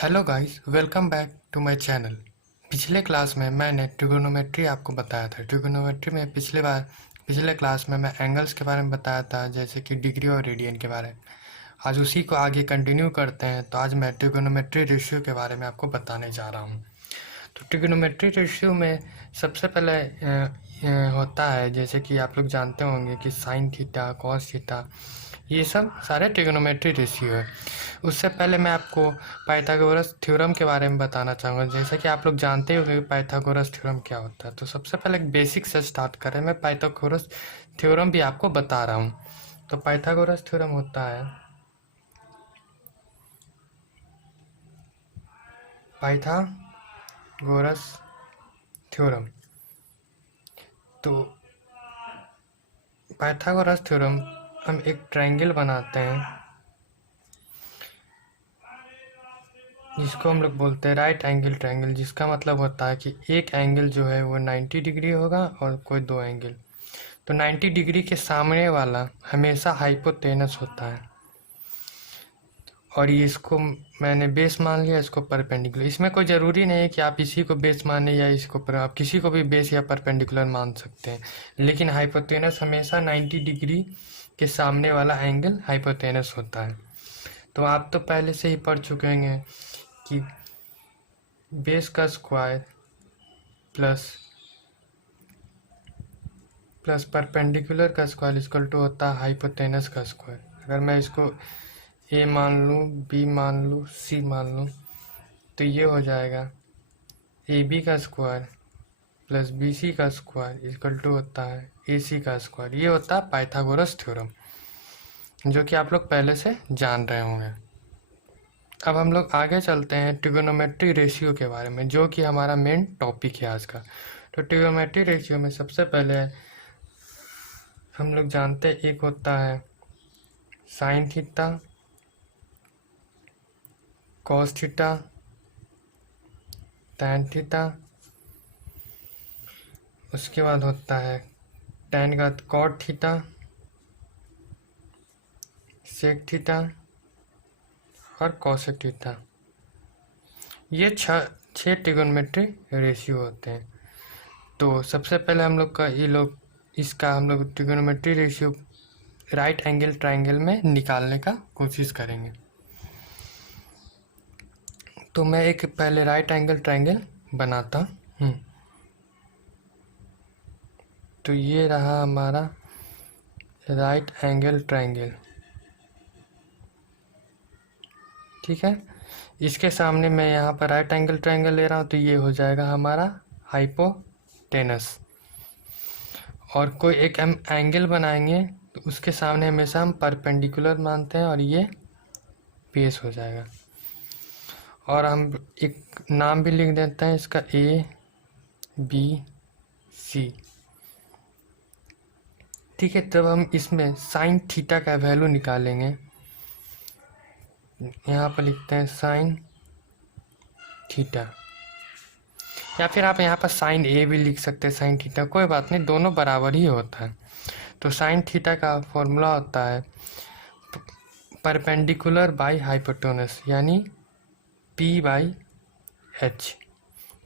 Hello guys, welcome back to my channel. पिछले class में मैंने ट्रिगोनोमेट्री आपको बताया था। ट्रिगोनोमेट्री में पिछले क्लास में मैं एंगल्स के बारे में बताया था, जैसे कि डिग्री और रेडियन के बारे में। आज उसी को आगे कंटिन्यू करते हैं। तो आज मैं ट्रिगोनोमेट्री रेशियो के बारे में आपको बताने जा रहा हूँ। तो ट्रिगोनोमेट्री रेशियो में सबसे पहले होता है, जैसे कि आप लोग जानते होंगे कि साइन थीटा, कॉस थीटा, ये सब सारे ट्रिगोनोमेट्री रेशियो है। उससे पहले मैं आपको पाइथागोरस थ्योरम के बारे में बताना चाहूँगा। जैसे कि आप लोग जानते हो कि पाइथागोरस थ्योरम क्या होता है। तो सबसे पहले एक बेसिक से स्टार्ट करें। मैं पाइथागोरस थ्योरम भी आपको बता रहा हूँ। तो पाइथागोरस थ्योरम होता है पाइथागोरस थ्योरम। तो पाइथागोरस थ्योरम, हम एक ट्रायंगल बनाते हैं जिसको हम लोग बोलते हैं राइट एंगल ट्रायंगल, जिसका मतलब होता है कि एक एंगल जो है वो 90 डिग्री होगा और कोई दो एंगल। तो 90 डिग्री के सामने वाला हमेशा हाइपोटेनस होता है, और ये इसको मैंने बेस मान लिया, इसको परपेंडिकुलर। इसमें कोई ज़रूरी नहीं है कि आप इसी को बेस माने या इसको पर, आप किसी को भी बेस या परपेंडिकुलर मान सकते हैं। लेकिन हाइपोटेनस हमेशा 90 डिग्री के सामने वाला एंगल हाइपोटेनस होता है। तो आप तो पहले से ही पढ़ चुके हैं कि बेस का स्क्वायर प्लस परपेंडिकुलर का स्क्वायर इक्वल टू होता है हाइपोटेनस का स्क्वायर। अगर मैं इसको ए मान लूँ, बी मान लूँ, सी मान लूँ, तो ये हो जाएगा ए बी का स्क्वायर प्लस बी सी का स्क्वायर इक्वल टू होता है ए सी का स्क्वायर। ये होता है पाइथागोरस थ्योरम, जो कि आप लोग पहले से जान रहे होंगे। अब हम लोग आगे चलते हैं ट्रिगोनोमेट्री रेशियो के बारे में, जो कि हमारा मेन टॉपिक है आज का। तो ट्रिगोनोमेट्री रेशियो में सबसे पहले हम लोग जानते हैं एक होता है sine theta, cos theta, tan theta. उसके बाद होता है टैन का कॉट थीटा, सेक थीटा और कॉसेक थीटा। ये छः ट्रिगोनोमेट्री रेशियो होते हैं। तो सबसे पहले हम लोग का इसका हम लोग trigonometry ratio right angle triangle में निकालने का कोशिश करेंगे। तो मैं एक पहले राइट एंगल ट्रायंगल बनाता हूँ। तो ये रहा हमारा राइट एंगल ट्रायंगल, ठीक है। इसके सामने मैं यहाँ पर राइट एंगल ट्रायंगल ले रहा हूँ, तो ये हो जाएगा हमारा हाइपोटेनस। और कोई एक हम एंगल बनाएंगे तो उसके सामने हमेशा हम परपेंडिकुलर मानते हैं, और ये बेस हो जाएगा। और हम एक नाम भी लिख देते हैं इसका ए बी सी, ठीक है। तब हम इसमें साइन थीटा का वैल्यू निकालेंगे। यहाँ पर लिखते हैं साइन थीटा, या फिर आप यहाँ पर साइन ए भी लिख सकते हैं, साइन थीटा, कोई बात नहीं, दोनों बराबर ही होता है। तो साइन थीटा का फॉर्मूला होता है परपेंडिकुलर बाई हाइपोटेनस, यानी पी बाई एच।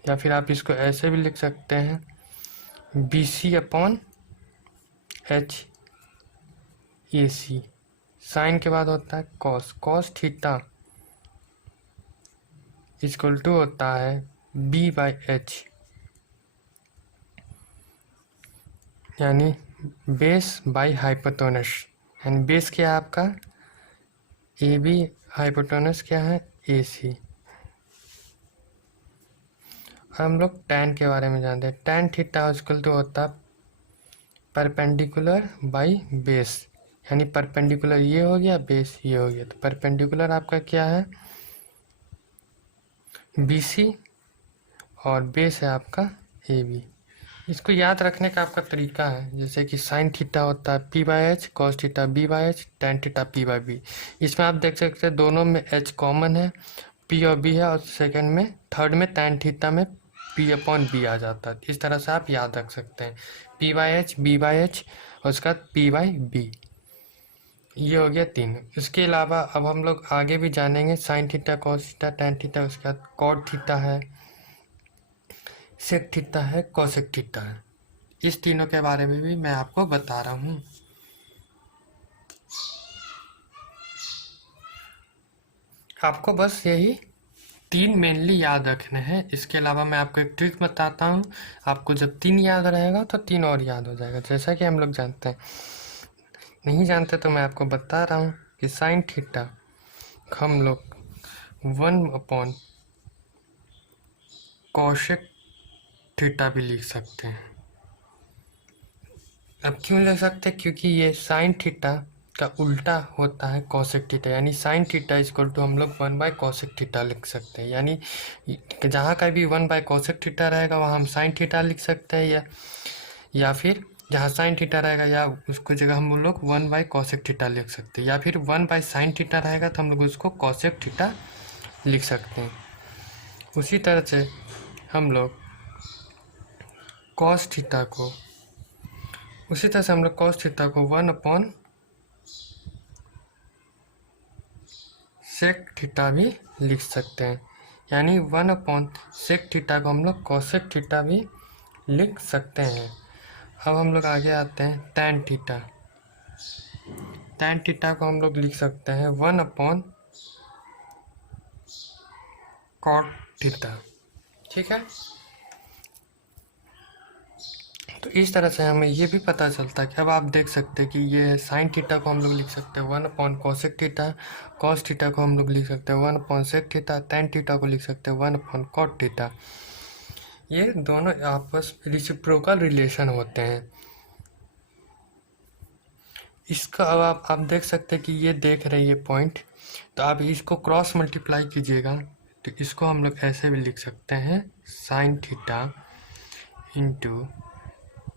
या फिर आप इसको ऐसे भी लिख सकते हैं B C upon H A C. Sine के बाद होता है cos, cos theta equal to होता है बी बाई एच, यानी बेस बाई हाइपोटेनस। यानी बेस क्या है आपका ए बी, हाइपोटेनस क्या है ए सी। हम लोग टैन के बारे में जानते हैं। टैन थीटा इक्वल टू होता है परपेंडिकुलर बाई बेस, यानी परपेंडिकुलर ये हो गया, बेस ये हो गया। तो परपेंडिकुलर आपका क्या है बी सी, और बेस है आपका ए बी। इसको याद रखने का आपका तरीका है, जैसे कि साइन थीटा होता है P by H, cos theta B by H, tan theta P by B. इसमें आप देख सकते हैं दोनों में एच कॉमन है, पी और बी है, और सेकंड में थर्ड में टैन थीटा में पी अपॉन बी आ जाता है। इस तरह से आप याद रख सकते हैं P by H, B by H, और उसके बाद पी बाई बी। ये हो गया 3। इसके अलावा अब हम लोग आगे भी जानेंगे sine theta, cos theta, tan theta, उसके बाद कॉट थीटा है, सेक थीटा है, कोसेक थीटा है। इस तीनों के बारे में भी मैं आपको बता रहा हूँ। आपको बस यही 3 मेनली याद रखने हैं। इसके अलावा मैं आपको एक ट्रिक बताता हूँ। आपको जब 3 याद रहेगा तो 3 और याद हो जाएगा, जैसा कि हम लोग जानते हैं। नहीं जानते तो मैं आपको बता रहा हूँ कि साइन थीटा हम लोग 1 कोसेक थीटा भी लिख सकते हैं। अब क्यों लिख सकते हैं? क्योंकि ये साइन थीटा का उल्टा होता है कोसेक थीटा, यानी साइन थीटा इक्वल टू हम लोग 1/कोसेक थीटा लिख सकते हैं। यानी जहाँ का भी 1/कोसेक थीटा रहेगा वहाँ हम साइन थीटा लिख सकते हैं, या फिर जहाँ साइन थीटा रहेगा या उसको जगह हम लोग 1/कोसेक थीटा लिख सकते हैं, या फिर 1/साइन थीटा रहेगा तो हम लोग उसको कोसेक थीटा लिख सकते हैं। उसी तरह से हम लोग कॉस थीटा को 1/सेक थीटा भी लिख सकते हैं, यानी 1/सेक थीटा को हम लोग कोसेक थीटा भी लिख सकते हैं। अब हम लोग आगे आते हैं टैन थीटा। टैन थीटा को हम लोग लिख सकते हैं 1/कॉट थीटा। ठीक है, तो इस तरह से हमें ये भी पता चलता है कि अब आप देख सकते हैं कि ये साइन थीटा को हम लोग लिख सकते हैं 1/कोसेक थीटा, कॉस थीटा को हम लोग लिख सकते हैं 1/सेक थीटा, टैन थीटा को लिख सकते हैं 1/कॉट थीटा। ये दोनों आपस में रेसिप्रोकल रिलेशन होते हैं। इसका अब आप देख सकते हैं कि ये देख रहे हैं ये पॉइंट, तो आप इसको क्रॉस मल्टीप्लाई कीजिएगा तो इसको हम लोग ऐसे भी लिख सकते हैं sine theta into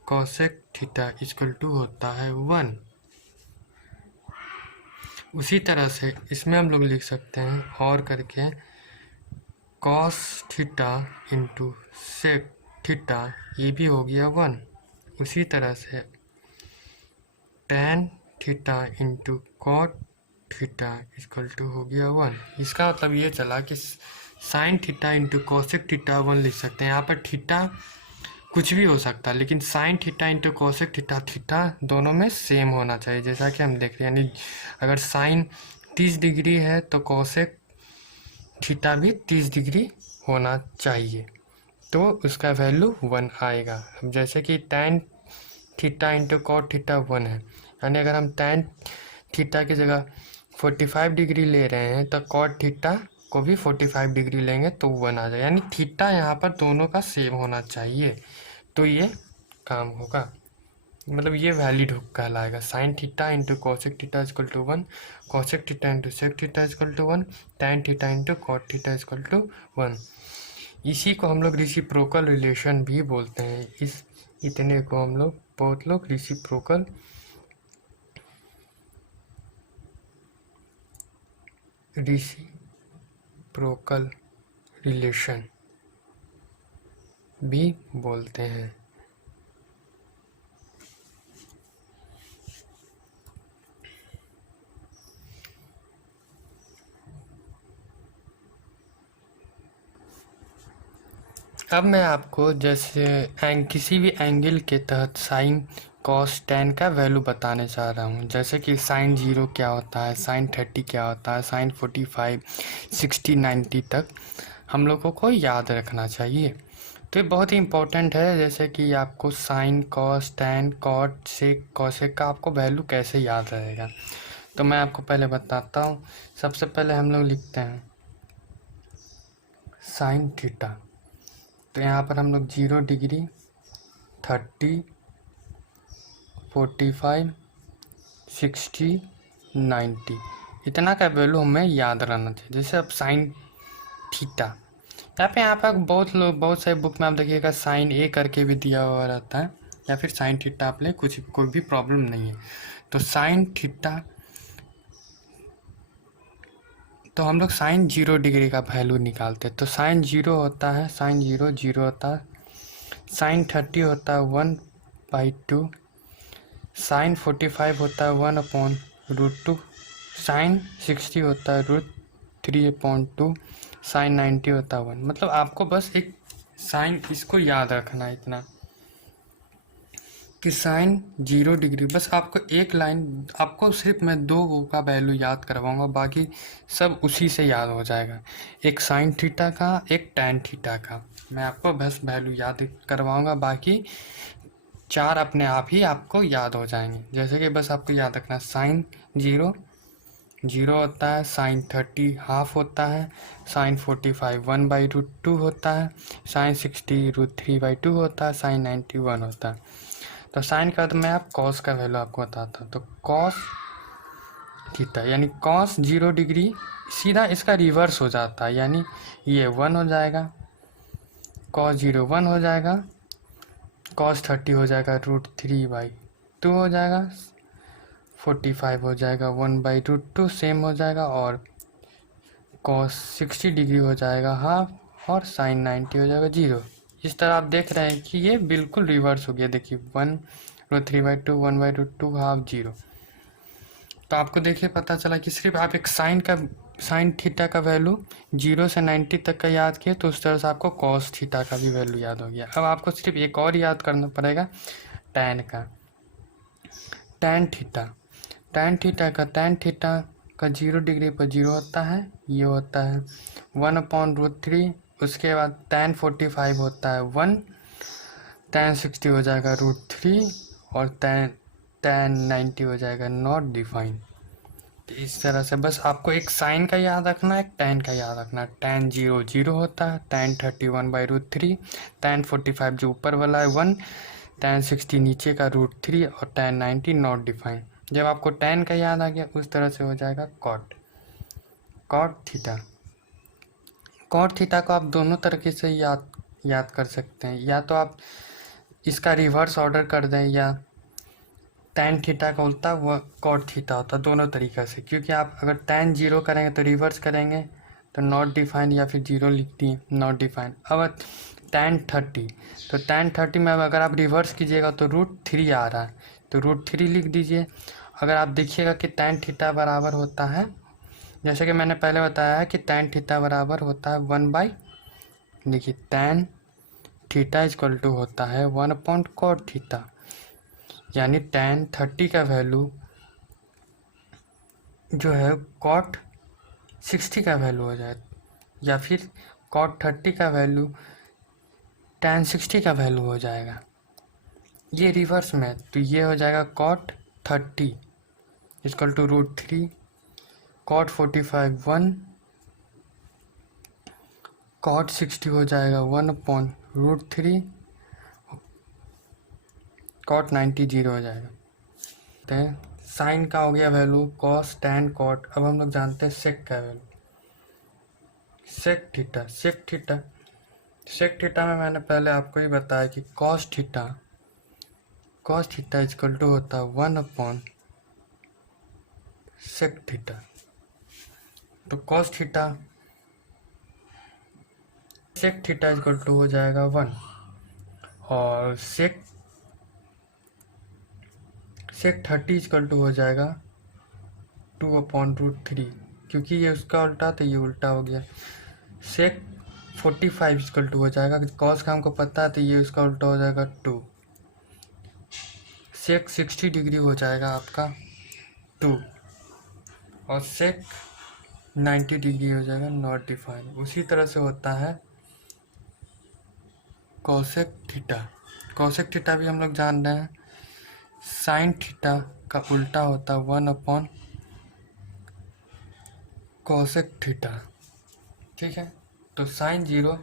cosec theta equal to होता है 1। उसी तरह से इसमें हम लोग लिख सकते हैं और करके cos theta into sec theta, ये भी हो गया 1। उसी तरह से tan theta into cot theta equal to हो गया 1। इसका मतलब ये चला कि sine theta into cosec theta 1 लिख सकते हैं। यहाँ पर थीटा कुछ भी हो सकता है, लेकिन sign theta into cosec theta, theta दोनों में सेम होना चाहिए, जैसा कि हम देख रहे हैं। यानी अगर साइन 30 डिग्री है तो कोसेक थीटा भी 30 डिग्री होना चाहिए, तो उसका वैल्यू 1 आएगा। अब जैसे कि tan theta into cot theta 1 है, यानी अगर हम टैन थीटा की जगह 45 डिग्री ले रहे हैं तो कॉट थीटा को भी 45 डिग्री लेंगे तो 1 आ जाएगा। यानी थीटा यहाँ पर दोनों का सेम होना चाहिए, तो ये काम होगा, मतलब ये वैलिड कहलाएगा। Sine theta into cosec theta equal to 1, cosec theta into sec theta equal to 1, tan theta into cot theta equal to 1। इसी को हम लोग रेसिप्रोकल रिलेशन भी बोलते हैं। इस इतने को हम लोग बहुत लोग रेसिप्रोकल रिलेशन भी बोलते हैं। अब मैं आपको जैसे किसी भी एंगल के तहत साइन कॉस टैन का वैल्यू बताने जा रहा हूँ। जैसे कि साइन 0 क्या होता है, साइन 30 क्या होता है, साइन 45, 60, 90 तक हम लोगों को याद रखना चाहिए। तो ये बहुत ही इम्पोर्टेंट है, जैसे कि आपको sine cos tan cot sec cosec का आपको वैल्यू कैसे याद रहेगा। तो मैं आपको पहले बताता हूँ। सबसे पहले हम लोग लिखते हैं साइन थीटा, तो यहाँ पर हम लोग 0 डिग्री, 30, 45, 60, 90 इतना का वैल्यू हमें याद रहना चाहिए। जैसे अब साइन थीटा, यहाँ पर बहुत सारे बुक में आप देखिएगा साइन ए करके भी दिया हुआ रहता है, या फिर साइन थीटा आप ले, कोई भी प्रॉब्लम नहीं है। तो साइन थीटा, तो हम लोग साइन 0 डिग्री का वैल्यू निकालते हैं। तो साइन 0 होता है, साइन 0 0 होता है, साइन 30 होता है 1/2, साइन 45 होता है 1/2, √2 साइन 60 होता है √3/2 साइन 90 होता है 1। मतलब आपको बस एक साइन इसको याद रखना है इतना कि साइन 0 डिग्री। बस आपको एक लाइन, आपको सिर्फ मैं 2 का वैल्यू याद करवाऊंगा, बाकी सब उसी से याद हो जाएगा। एक साइन थीटा का, एक टैन थीटा का, मैं आपको बस वैल्यू याद करवाऊंगा, बाकी 4 अपने आप ही आपको याद हो जाएंगे। जैसे कि बस आपको याद रखना साइन 0 0 होता है, साइन 30 हाफ होता है, साइन 45 1/√2 होता है, साइन 60 √3/2 होता है, साइन 90 1 होता है। तो साइन का तो मैं आप कॉस का वैल्यू आपको बताता हूँ। तो कॉस थीटा यानी कॉस 0 डिग्री सीधा इसका रिवर्स हो जाता है, यानी ये 1 हो जाएगा, कॉस 0 1 हो जाएगा, कॉस 30 हो जाएगा √3/2 हो जाएगा, 45 हो जाएगा 1/√2 सेम हो जाएगा, और कॉस 60 डिग्री हो जाएगा हाफ, और साइन 90 हो जाएगा 0। इस तरह आप देख रहे हैं कि ये बिल्कुल रिवर्स हो गया। देखिए 1/3/2 1/√2 हाफ 0। तो आपको देखिए पता चला कि सिर्फ आप एक साइन थीटा का वैल्यू 0 से 90 तक का याद किए, तो उस तरह से आपको कॉस थीटा का भी वैल्यू याद हो गया। अब आपको सिर्फ एक और याद करना पड़ेगा, टैन का। टैन थीटा का 0 डिग्री पर 0 होता है, ये होता है 1/√3। उसके बाद टैन 45 होता है 1, टैन 60 हो जाएगा √3, और टैन 90 हो जाएगा नॉट डिफाइन। तो इस तरह से बस आपको एक साइन का याद रखना है, एक टैन का याद रखना है। टैन 0 0 होता है, टैन 30 1/√3, टैन 45 जो ऊपर वाला है 1, टैन 60 नीचे का √3, और टैन 90 नॉट डिफाइन। जब आपको टैन का याद आ गया, उस तरह से हो जाएगा कॉट थीटा। कॉट थीटा को आप दोनों तरीके से याद कर सकते हैं, या तो आप इसका रिवर्स ऑर्डर कर दें, या टैन थीटा का उल्टा वो कॉट थीटा होता है, दोनों तरीक़े से। क्योंकि आप अगर टैन 0 करेंगे तो रिवर्स करेंगे तो नॉट डिफाइन, या फिर 0 लिख दिए नॉट डिफाइन। अब टैन 30, तो टैन 30 में अब अगर आप रिवर्स कीजिएगा तो √3 आ रहा है, तो √3 लिख दीजिए। अगर आप देखिएगा कि टैन थीटा बराबर होता है, जैसे कि मैंने पहले बताया है कि टैन थीटा बराबर होता है 1 देखिए टैन थीटा इक्वल टू होता है 1/cot थीटा, यानी टैन 30 का वैल्यू जो है cot 60 का वैल्यू हो जाए, या फिर cot 30 का वैल्यू टैन 60 का वैल्यू हो जाएगा। ये रिवर्स में, तो ये हो जाएगा cot 30 equal to √3, cot 45 1, cot 60 हो जाएगा 1/√3, cot 90 0 हो जाएगा। तो साइन का हो गया वैल्यू, कॉस टैन कॉट। अब हम लोग जानते हैं सेक का वैल्यू, सेक थीटा में मैंने पहले आपको ही बताया कि कॉस थीटा इक्वल टू होता है 1/sec थीटा। तो cos theta sec theta equal to हो जाएगा 1, और सेक 30 इक्वल टू हो जाएगा 2/√3, क्योंकि ये उसका उल्टा तो ये उल्टा हो गया। सेक 45 इक्वल टू हो जाएगा, कॉस का हमको पता है तो ये उसका उल्टा हो जाएगा 2। सेक 60 डिग्री हो जाएगा आपका 2, और सेक 90 डिग्री हो जाएगा नॉट डिफाइन। उसी तरह से होता है कॉसेक थीटा भी हम लोग जान रहे हैं, साइन थीटा का उल्टा होता है 1/cosec थीटा। ठीक है, तो साइन 0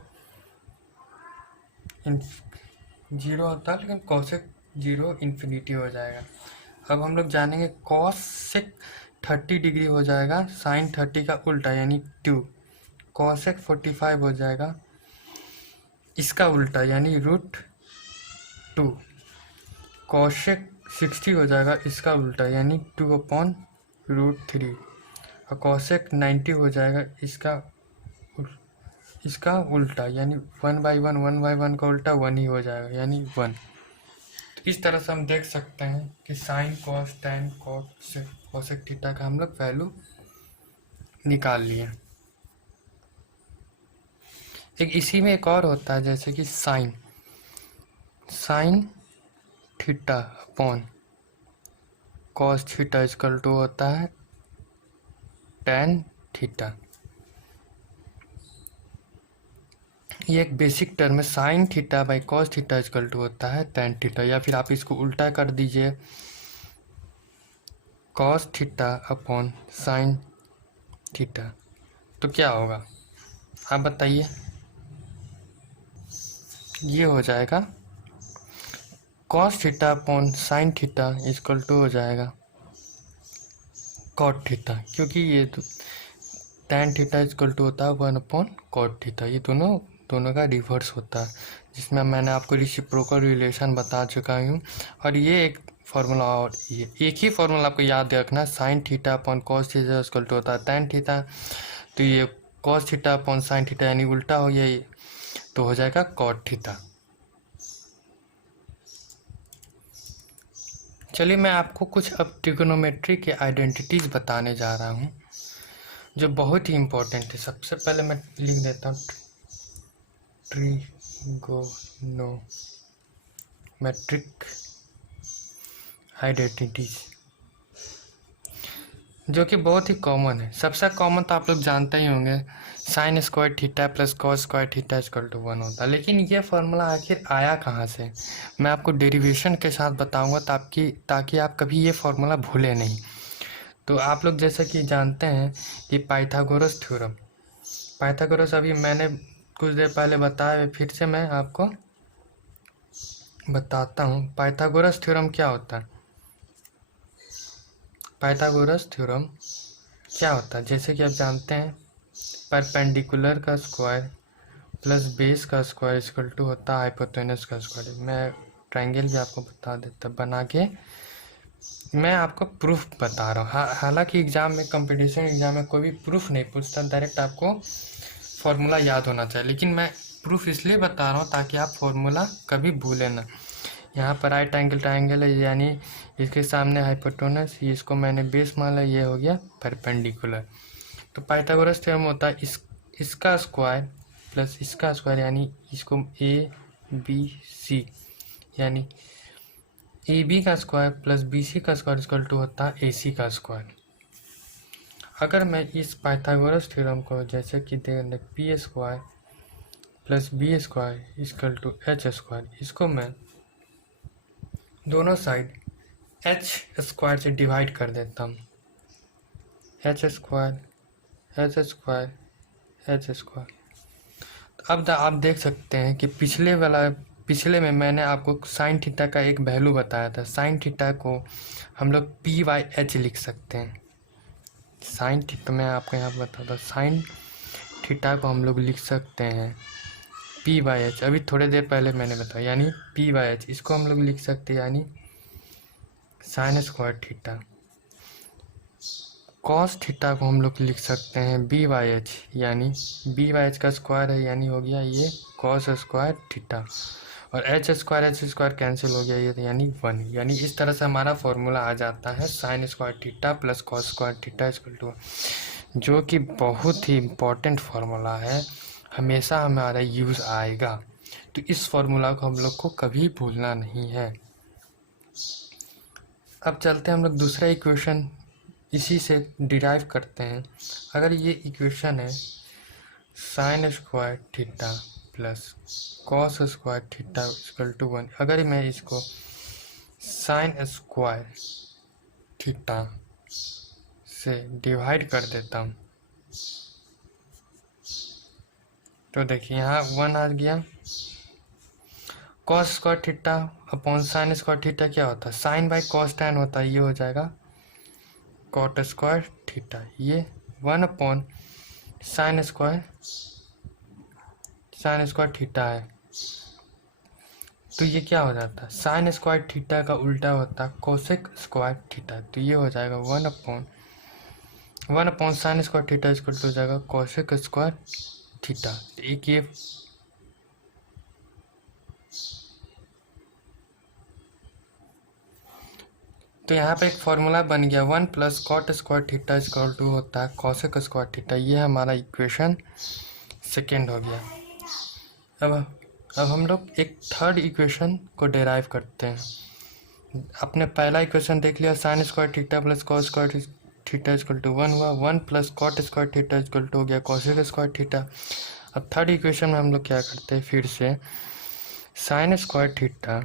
होता है, लेकिन cosec 0 इन्फिनिटी हो जाएगा। अब हम लोग जानेंगे cosec 30 डिग्री हो जाएगा साइन 30 का उल्टा, यानी 2। cosec 45 हो जाएगा इसका उल्टा, यानी √2। cosec 60 हो जाएगा इसका उल्टा, यानी 2/√3, और cosec 90 हो जाएगा इसका उल्टा, यानी 1/1 का उल्टा 1 ही हो जाएगा, यानी 1। इस तरह से हम देख सकते हैं कि sign cos tan cosec theta का हम लोग वैल्यू निकाल लिए। इसी में एक और होता है, जैसे कि sine theta upon cos theta equal to होता है टैन थीटा। ये एक बेसिक टर्म है, sine theta by cos theta equal to होता है टैन थीटा। या फिर आप इसको उल्टा कर दीजिए, cos theta upon sine theta, तो क्या होगा आप बताइए। ये हो जाएगा cos theta upon sine theta equal to हो जाएगा कॉट थीटा, क्योंकि ये टैन थीटा इक्वल टू होता है 1 अपॉन कॉट थीटा। ये दोनों का रिवर्स होता है, जिसमें मैंने आपको रेसिप्रोकल रिलेशन बता चुका हूँ। और ये एक फार्मूला, और ये एक ही फार्मूला आपको याद रखना, sine theta upon cos theta equal to होता है टैन थीटा। तो ये cos theta upon sine theta यानी उल्टा हो गया, तो हो जाएगा कॉट थीटा। चलिए मैं आपको कुछ अब ट्रिगोनोमेट्री के आइडेंटिटीज बताने जा रहा हूँ, जो बहुत ही इम्पोर्टेंट है। सबसे पहले मैं लिख देता हूँ ट्रिगोनोमेट्रिक आइडेंटिटीज, जो कि बहुत ही कॉमन है। सबसे कॉमन तो आप लोग जानते ही होंगे, sine square theta plus cos square theta equal to 1 होता है। लेकिन ये फॉर्मूला आखिर आया कहाँ से, मैं आपको डेरिवेशन के साथ बताऊंगा ताकि आप कभी ये फॉर्मूला भूले नहीं। तो आप लोग जैसा कि जानते हैं कि पाइथागोरस थ्योरम, अभी मैंने कुछ देर पहले बताया, फिर से मैं आपको बताता हूँ पाइथागोरस थ्योरम क्या होता है। पाइथागोरस थ्योरम क्या होता है, जैसे कि आप जानते हैं परपेंडिकुलर का स्क्वायर प्लस बेस का स्क्वायर इक्वल टू होता है हाइपोटेनस का स्क्वायर। मैं ट्रायंगल भी आपको बता देता बना के, मैं आपको प्रूफ बता रहा हूँ। हालांकि एग्जाम में, कंपटीशन एग्जाम में कोई भी प्रूफ नहीं पूछता, डायरेक्ट आपको फॉर्मूला याद होना चाहिए। लेकिन मैं प्रूफ इसलिए बता रहा हूँ ताकि आप फॉर्मूला कभी भूलें ना। यहाँ पर राइट एंगल ट्रायंगल है, यानी इसके सामने हाइपोटेनस, इसको मैंने बेस मान लिया, ये हो गया परपेंडिकुलर। तो पाइथागोरस थ्योरम होता है इसका स्क्वायर प्लस इसका स्क्वायर, यानी इसको ए बी सी, यानी ए बी का स्क्वायर प्लस बी सी का स्क्वायर इक्वल टू होता है ए सी का स्क्वायर। अगर मैं इस पाइथागोरस थ्योरम को जैसे कि दे P square plus B square equal to H square, इसको मैं दोनों साइड एच स्क्वायर से डिवाइड कर देता हूँ, H square H square H square. तो अब आप देख सकते हैं कि पिछले में मैंने आपको साइन थीटा का एक वैल्यू बताया था। साइन थीटा को हम लोग पी बाई एच लिख सकते हैं। साइन थीटा मैं आपको यहाँ बताता, साइन थीटा को हम लोग लिख सकते हैं पी बाई एच, अभी थोड़ी देर पहले मैंने बताया, यानी पी बाई एच। इसको हम लोग लिख सकते हैं यानी sign square theta. Cos theta को हम लोग लिख सकते हैं बी बाई एच, यानी बी बाई एच का स्क्वायर है, यानी हो गया ये कॉस स्क्वायर थीटा। और एच स्क्वायर कैंसिल हो गया, ये यानी 1। यानी इस तरह से हमारा फॉर्मूला आ जाता है sine square theta plus cos square theta equal to, जो कि बहुत ही इम्पोर्टेंट फार्मूला है, हमेशा हमारा यूज़ आएगा। तो इस फार्मूला को हम लोग को कभी भूलना नहीं है। अब चलते हैं हम लोग दूसरा इक्वेशन इसी से डिराइव करते हैं। अगर ये इक्वेशन है sine square theta plus cos square theta equal to 1, अगर मैं इसको साइन स्क्वायर थीटा से डिवाइड कर देता हूँ, तो देखिए यहाँ 1 आ गया। Cos square theta upon sine square theta क्या होता है, साइन बाई कॉस टैन होता है, ये हो जाएगा कॉट स्क्वायर थीटा। ये 1 अपॉन साइन स्क्वायर थीटा है, तो ये क्या हो जाता है, साइन स्क्वायर थीटा का उल्टा होता है कोसेक स्क्वायर थीटा। तो ये हो जाएगा 1 upon sine square theta equal to हो जाएगा कोसेक स्क्वायर थीटा। एक ये तो यहाँ पे एक फॉर्मूला बन गया 1 plus cot square theta equal to होता है कॉसेक स्क्वायर थीटा। ये हमारा इक्वेशन सेकेंड हो गया। अब हम लोग एक थर्ड इक्वेशन को डेराइव करते हैं। अपने पहला इक्वेशन देख लिया, sine square theta plus cos square theta equal to 1 हुआ। 1 plus cot square theta equal to हो गया कॉसेक स्क्वायर थीटा। अब थर्ड इक्वेशन में हम लोग क्या करते हैं, फिर से sine square theta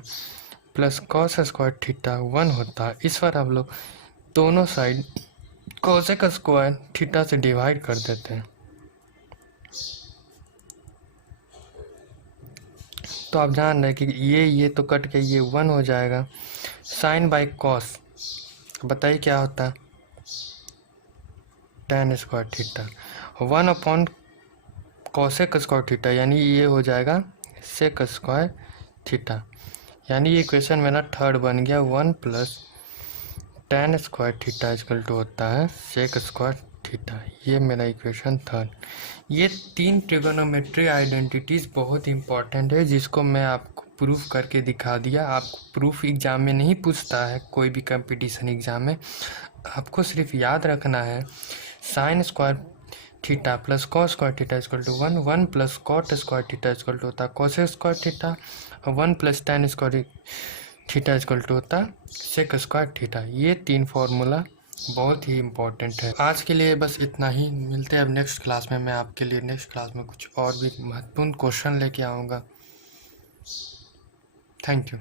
plus cos square theta 1 होता है। इस बार हम लोग दोनों साइड कॉसेक स्क्वायर थीटा से डिवाइड कर देते हैं। तो आप जान रहे हैं कि ये तो कट के ये 1 हो जाएगा। साइन बाई कॉस बताइए क्या होता है, tan square theta. 1 upon cosec square theta यानी ये हो जाएगा सेक स्क्वायर थीटा। यानी ये इक्वेशन मेरा थर्ड बन गया। 1 plus tan square theta equal to होता है सेक स्क्वायर थीटा। ये मेरा इक्वेशन थर्ड। ये 3 ट्रिगोनोमेट्री आइडेंटिटीज़ बहुत इंपॉर्टेंट है, जिसको मैं आपको प्रूफ करके दिखा दिया। आपको प्रूफ एग्ज़ाम में नहीं पूछता है, कोई भी कंपटीशन एग्ज़ाम में। आपको सिर्फ याद रखना है sine square theta plus cos square theta equal to 1, 1 plus cot square theta equal to होता है कॉस स्क्वायर थीटा, और 1 plus tan square theta equal to होता है सेक स्क्वायर थीटा। ये 3 फार्मूला बहुत ही इम्पोर्टेंट है। आज के लिए बस इतना ही, मिलते हैं अब नेक्स्ट क्लास में। मैं आपके लिए नेक्स्ट क्लास में कुछ और भी महत्वपूर्ण क्वेश्चन लेके आऊँगा। Thank you.